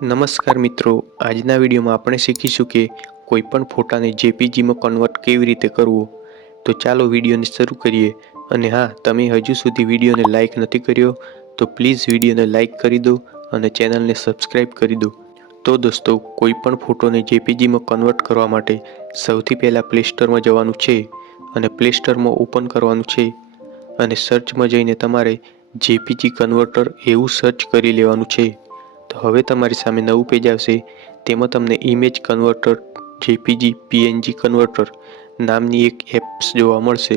નમસ્કાર મિત્રો, આજના વિડીયોમાં આપણે શીખીશું કે કોઈપણ ફોટાને જેપીજીમાં કન્વર્ટ કેવી રીતે કરવો। તો ચાલો વિડીયોને શરૂ કરીએ। અને હા, તમે હજુ સુધી વિડીયોને લાઇક નથી કર્યો તો પ્લીઝ વિડીયોને લાઇક કરી દો અને ચેનલને સબસ્ક્રાઈબ કરી દો। તો દોસ્તો, કોઈપણ ફોટોને જેપીજીમાં કન્વર્ટ કરવા માટે સૌથી પહેલાં પ્લે સ્ટોરમાં જવાનું છે અને પ્લે સ્ટોરમાં ઓપન કરવાનું છે અને સર્ચમાં જઈને તમારે જેપીજી કન્વર્ટર એવું સર્ચ કરી લેવાનું છે। તો હવે તમારી સામે નવું પેજ આવશે, તેમાં તમને image converter JPG PNG converter નામની એક એપ્સ જોવા મળશે।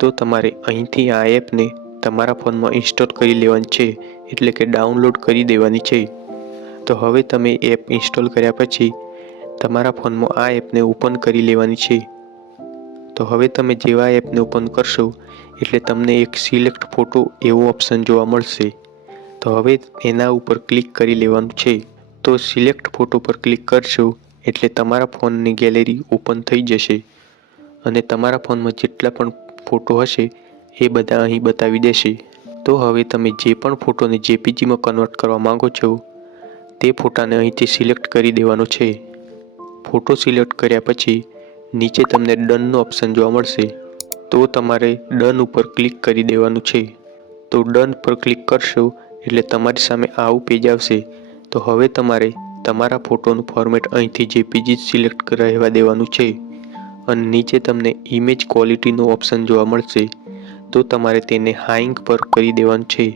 તો તમારે અહીંથી આ એપને તમારા ફોનમાં ઇન્સ્ટોલ કરી લેવાની છે, એટલે કે ડાઉનલોડ કરી દેવાની છે। તો હવે તમે એપ ઇન્સ્ટોલ કર્યા પછી તમારા ફોનમાં આ એપને ઓપન કરી લેવાની છે। તો હવે તમે જેવા એપને ઓપન કરશો એટલે તમને એક સિલેક્ટ ફોટો એવો ઓપ્શન જોવા મળશે। તો હવે એના ઉપર ક્લિક કરી લેવાનું છે। તો સિલેક્ટ ફોટો પર ક્લિક કરશો એટલે તમારા ફોનની ગેલેરી ઓપન થઈ જશે અને તમારા ફોનમાં જેટલા પણ ફોટો હશે એ બધા અહીં બતાવી દેશે। તો હવે તમે જે પણ ફોટોને જેપીજીમાં કન્વર્ટ કરવા માંગો છો તે ફોટાને અહીંથી સિલેક્ટ કરી દેવાનો છે। ફોટો સિલેક્ટ કર્યા પછી નીચે તમને ડનનો ઓપ્શન જોવા મળશે, તો તમારે ડન ઉપર ક્લિક કરી દેવાનું છે। તો ડન પર ક્લિક કરશો એટલે તમારી સામે આવું પેજ આવશે। તો હવે તમારે તમારા ફોટોનું ફોર્મેટ અહીંથી જેપીજી સિલેક્ટ રહેવા દેવાનું છે અને નીચે તમને ઇમેજ ક્વોલિટીનો ઓપ્શન જોવા મળશે, તો તમારે તેને હાઈંગ પર કરી દેવાનું છે।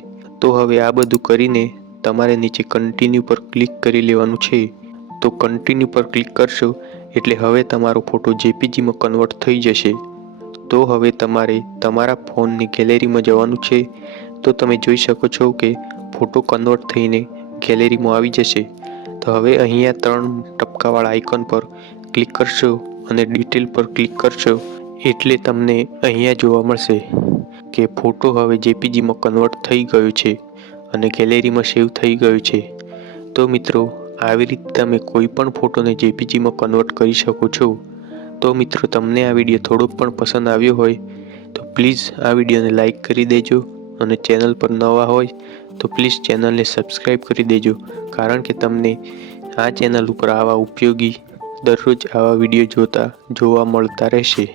તો હવે આ બધું કરીને તમારે નીચે કન્ટિન્યુ પર ક્લિક કરી લેવાનું છે। તો કન્ટિન્યુ પર ક્લિક કરશો એટલે હવે તમારો ફોટો જેપીજીમાં કન્વર્ટ થઈ જશે। તો હવે તમારે તમારા ફોનની ગેલેરીમાં જવાનું છે। તો તમે જોઈ શકો છો કે ફોટો કન્વર્ટ થઈને ગેલેરીમાં આવી જશે। તો હવે અહીંયા 3 ટપકાવાળા આઇકન પર ક્લિક કરશો અને ડિટેલ પર ક્લિક કરશો એટલે તમને અહીંયા જોવા મળશે કે ફોટો હવે જેપીજીમાં કન્વર્ટ થઈ ગયો છે અને ગેલેરીમાં સેવ થઈ ગયો છે। તો મિત્રો, આવી રીતે તમે કોઈ પણ ફોટોને જેપીજીમાં કન્વર્ટ કરી શકો છો। તો મિત્રો, તમને આ વિડીયો થોડોક પણ પસંદ આવ્યો હોય તો પ્લીઝ આ વિડીયોને લાઇક કરી દેજો અને ચેનલ પર નવા હોય તો પ્લીઝ ચેનલને સબસ્ક્રાઈબ કરી દેજો, કારણ કે તમને આ ચેનલ ઉપર આવા ઉપયોગી દરરોજ આવા વિડીયો જોવા મળતા રહેશે।